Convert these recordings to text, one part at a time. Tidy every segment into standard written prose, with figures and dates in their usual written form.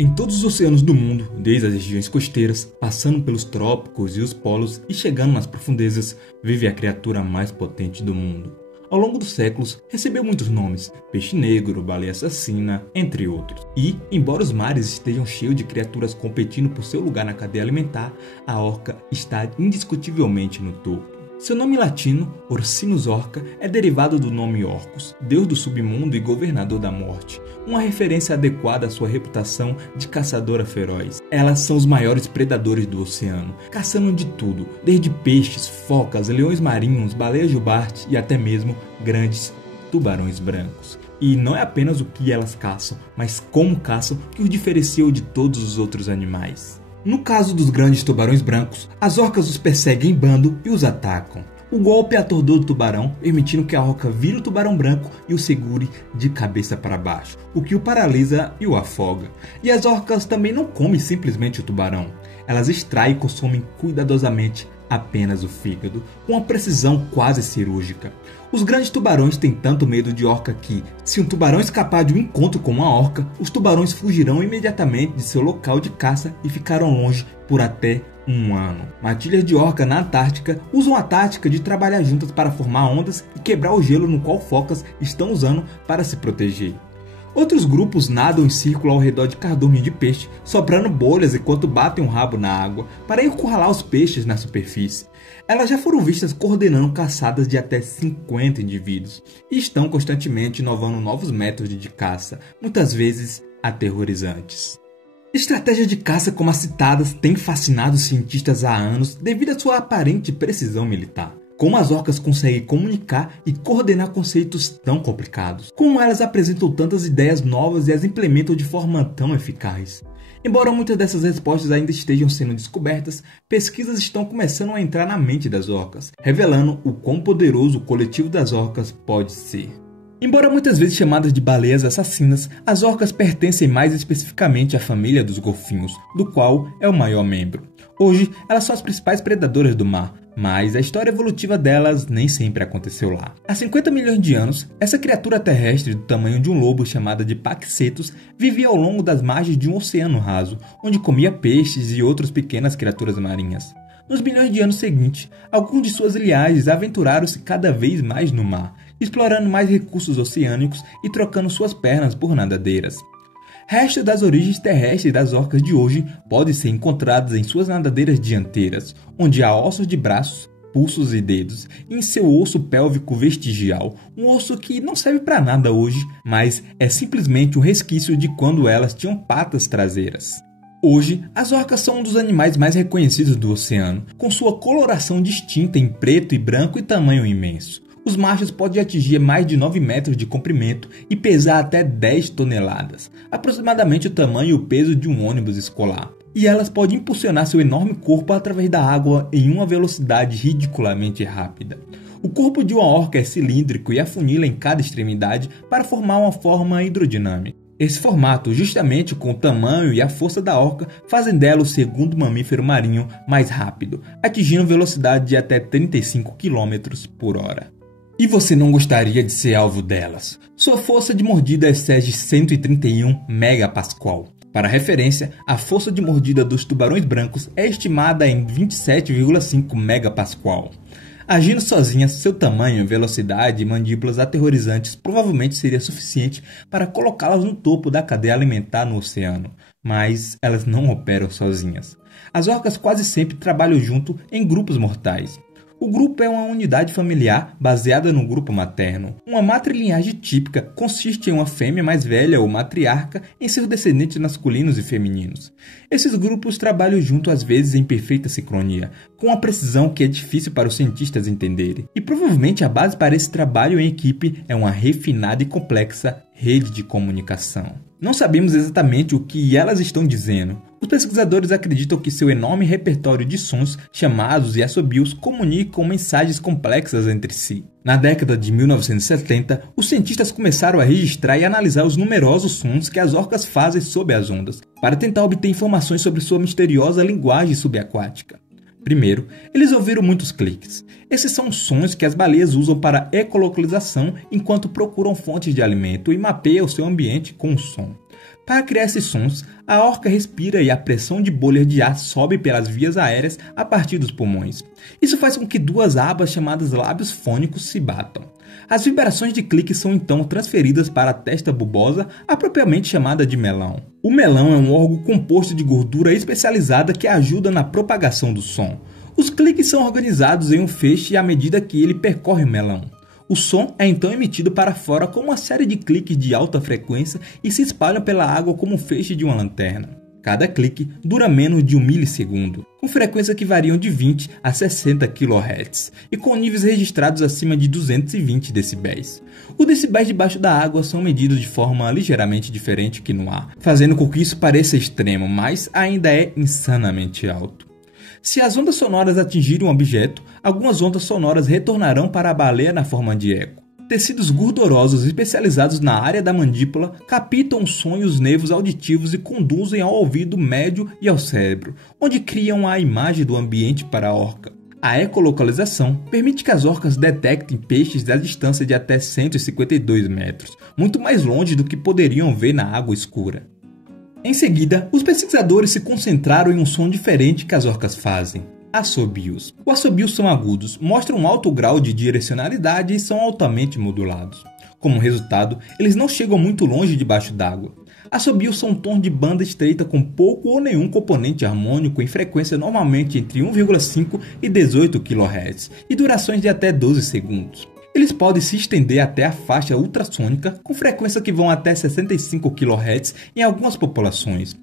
Em todos os oceanos do mundo, desde as regiões costeiras, passando pelos trópicos e os polos e chegando nas profundezas, vive a criatura mais potente do mundo. Ao longo dos séculos, recebeu muitos nomes, peixe negro, baleia assassina, entre outros. E, embora os mares estejam cheios de criaturas competindo por seu lugar na cadeia alimentar, a orca está indiscutivelmente no topo. Seu nome latino, Ursinus orca, é derivado do nome Orcus, deus do submundo e governador da morte, uma referência adequada à sua reputação de caçadora feroz. Elas são os maiores predadores do oceano, caçando de tudo, desde peixes, focas, leões marinhos, baleias jubarte e até mesmo grandes tubarões brancos. E não é apenas o que elas caçam, mas como caçam que os diferenciam de todos os outros animais. No caso dos grandes tubarões brancos, as orcas os perseguem em bando e os atacam. O golpe atordou o tubarão, permitindo que a orca vire o tubarão branco e o segure de cabeça para baixo, o que o paralisa e o afoga. E as orcas também não comem simplesmente o tubarão. Elas extraem e consomem cuidadosamente apenas o fígado, com uma precisão quase cirúrgica. Os grandes tubarões têm tanto medo de orca que, se um tubarão escapar de um encontro com uma orca, os tubarões fugirão imediatamente de seu local de caça e ficarão longe por até um ano. Matilhas de orca na Antártica usam a tática de trabalhar juntas para formar ondas e quebrar o gelo no qual focas estão usando para se proteger. Outros grupos nadam em círculo ao redor de cardumes de peixe, soprando bolhas enquanto batem o rabo na água, para encurralar os peixes na superfície. Elas já foram vistas coordenando caçadas de até 50 indivíduos, e estão constantemente inovando novos métodos de caça, muitas vezes aterrorizantes. Estratégias de caça como as citadas têm fascinado os cientistas há anos devido à sua aparente precisão militar. Como as orcas conseguem comunicar e coordenar conceitos tão complicados? Como elas apresentam tantas ideias novas e as implementam de forma tão eficaz? Embora muitas dessas respostas ainda estejam sendo descobertas, pesquisas estão começando a entrar na mente das orcas, revelando o quão poderoso o coletivo das orcas pode ser. Embora muitas vezes chamadas de baleias assassinas, as orcas pertencem mais especificamente à família dos golfinhos, do qual é o maior membro. Hoje, elas são as principais predadoras do mar, mas a história evolutiva delas nem sempre aconteceu lá. Há 50 milhões de anos, essa criatura terrestre do tamanho de um lobo chamada de Paquicetus vivia ao longo das margens de um oceano raso, onde comia peixes e outras pequenas criaturas marinhas. Nos bilhões de anos seguintes, alguns de suas linhagens aventuraram-se cada vez mais no mar, explorando mais recursos oceânicos e trocando suas pernas por nadadeiras. Restos das origens terrestres das orcas de hoje podem ser encontrados em suas nadadeiras dianteiras, onde há ossos de braços, pulsos e dedos, e em seu osso pélvico vestigial, um osso que não serve para nada hoje, mas é simplesmente um resquício de quando elas tinham patas traseiras. Hoje, as orcas são um dos animais mais reconhecidos do oceano, com sua coloração distinta em preto e branco e tamanho imenso. Os machos podem atingir mais de 9 metros de comprimento e pesar até 10 toneladas, aproximadamente o tamanho e o peso de um ônibus escolar. E elas podem impulsionar seu enorme corpo através da água em uma velocidade ridiculamente rápida. O corpo de uma orca é cilíndrico e afunila em cada extremidade para formar uma forma hidrodinâmica. Esse formato, justamente com o tamanho e a força da orca, fazem dela o segundo mamífero marinho mais rápido, atingindo velocidade de até 35 km por hora. E você não gostaria de ser alvo delas? Sua força de mordida excede 131 megapascal. Para referência, a força de mordida dos tubarões brancos é estimada em 27,5 megapascal. Agindo sozinha, seu tamanho, velocidade e mandíbulas aterrorizantes provavelmente seria suficiente para colocá-las no topo da cadeia alimentar no oceano, mas elas não operam sozinhas. As orcas quase sempre trabalham junto em grupos mortais. O grupo é uma unidade familiar baseada no grupo materno. Uma matrilinhagem típica consiste em uma fêmea mais velha ou matriarca em seus descendentes masculinos e femininos. Esses grupos trabalham junto às vezes em perfeita sincronia, com uma precisão que é difícil para os cientistas entenderem. E provavelmente a base para esse trabalho em equipe é uma refinada e complexa rede de comunicação. Não sabemos exatamente o que elas estão dizendo. Os pesquisadores acreditam que seu enorme repertório de sons, chamados e assobios comunicam mensagens complexas entre si. Na década de 1970, os cientistas começaram a registrar e analisar os numerosos sons que as orcas fazem sob as ondas, para tentar obter informações sobre sua misteriosa linguagem subaquática. Primeiro, eles ouviram muitos cliques. Esses são sons que as baleias usam para ecolocalização enquanto procuram fontes de alimento e mapeiam o seu ambiente com o som. Para criar esses sons, a orca respira e a pressão de bolhas de ar sobe pelas vias aéreas a partir dos pulmões. Isso faz com que duas abas chamadas lábios fônicos se batam. As vibrações de clique são então transferidas para a testa bulbosa, propriamente chamada de melão. O melão é um órgão composto de gordura especializada que ajuda na propagação do som. Os cliques são organizados em um feixe à medida que ele percorre o melão. O som é então emitido para fora como uma série de cliques de alta frequência e se espalham pela água como o feixe de uma lanterna. Cada clique dura menos de 1 milissegundo, com frequências que variam de 20 a 60 kHz e com níveis registrados acima de 220 decibéis. Os decibéis debaixo da água são medidos de forma ligeiramente diferente que no ar, fazendo com que isso pareça extremo, mas ainda é insanamente alto. Se as ondas sonoras atingirem um objeto, algumas ondas sonoras retornarão para a baleia na forma de eco. Tecidos gordurosos especializados na área da mandíbula captam o som e os nervos auditivos e conduzem ao ouvido médio e ao cérebro, onde criam a imagem do ambiente para a orca. A ecolocalização permite que as orcas detectem peixes à distância de até 152 metros, muito mais longe do que poderiam ver na água escura. Em seguida, os pesquisadores se concentraram em um som diferente que as orcas fazem: assobios. Os assobios são agudos, mostram um alto grau de direcionalidade e são altamente modulados. Como resultado, eles não chegam muito longe debaixo d'água. Assobios são tons de banda estreita com pouco ou nenhum componente harmônico em frequência normalmente entre 1,5 e 18 kHz e durações de até 12 segundos. Eles podem se estender até a faixa ultrassônica, com frequências que vão até 65 kHz em algumas populações.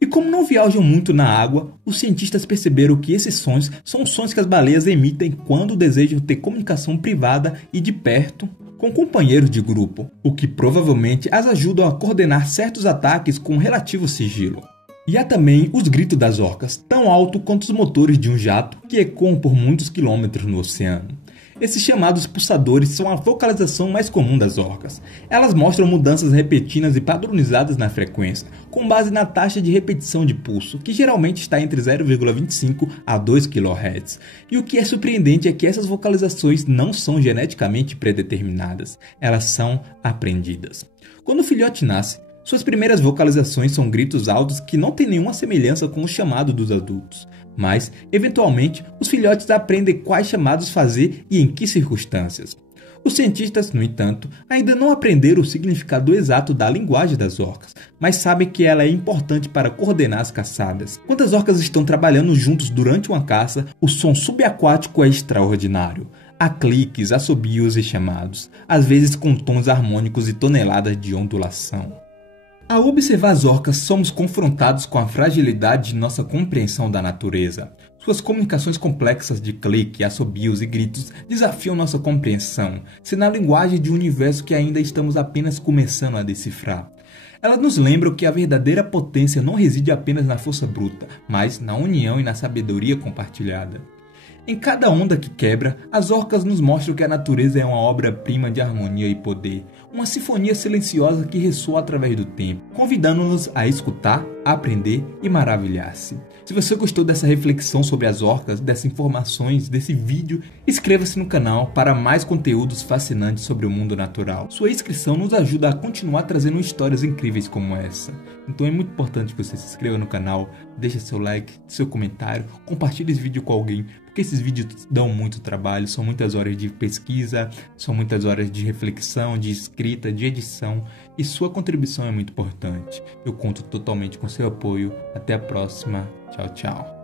E como não viajam muito na água, os cientistas perceberam que esses sons são sons que as baleias emitem quando desejam ter comunicação privada e de perto com companheiros de grupo, o que provavelmente as ajudam a coordenar certos ataques com relativo sigilo. E há também os gritos das orcas, tão alto quanto os motores de um jato, que ecoam por muitos quilômetros no oceano. Esses chamados pulsadores são a vocalização mais comum das orcas. Elas mostram mudanças repentinas e padronizadas na frequência, com base na taxa de repetição de pulso, que geralmente está entre 0,25 a 2 kHz. E o que é surpreendente é que essas vocalizações não são geneticamente predeterminadas, elas são aprendidas. Quando o filhote nasce, suas primeiras vocalizações são gritos altos que não têm nenhuma semelhança com o chamado dos adultos. Mas, eventualmente, os filhotes aprendem quais chamados fazer e em que circunstâncias. Os cientistas, no entanto, ainda não aprenderam o significado exato da linguagem das orcas, mas sabem que ela é importante para coordenar as caçadas. Quando as orcas estão trabalhando juntos durante uma caça, o som subaquático é extraordinário. Há cliques, assobios e chamados, às vezes com tons harmônicos e toneladas de ondulação. Ao observar as orcas, somos confrontados com a fragilidade de nossa compreensão da natureza. Suas comunicações complexas de clique, assobios e gritos desafiam nossa compreensão, sendo a linguagem de um universo que ainda estamos apenas começando a decifrar. Elas nos lembram que a verdadeira potência não reside apenas na força bruta, mas na união e na sabedoria compartilhada. Em cada onda que quebra, as orcas nos mostram que a natureza é uma obra-prima de harmonia e poder, uma sinfonia silenciosa que ressoa através do tempo, convidando-nos a escutar, aprender e maravilhar-se. Se você gostou dessa reflexão sobre as orcas, dessas informações, desse vídeo, inscreva-se no canal para mais conteúdos fascinantes sobre o mundo natural. Sua inscrição nos ajuda a continuar trazendo histórias incríveis como essa. Então é muito importante que você se inscreva no canal, deixe seu like, seu comentário, compartilhe esse vídeo com alguém, porque esses vídeos dão muito trabalho, são muitas horas de pesquisa, são muitas horas de reflexão, de escrita, de edição, e sua contribuição é muito importante. Eu conto totalmente com seu apoio. Até a próxima. Tchau, tchau.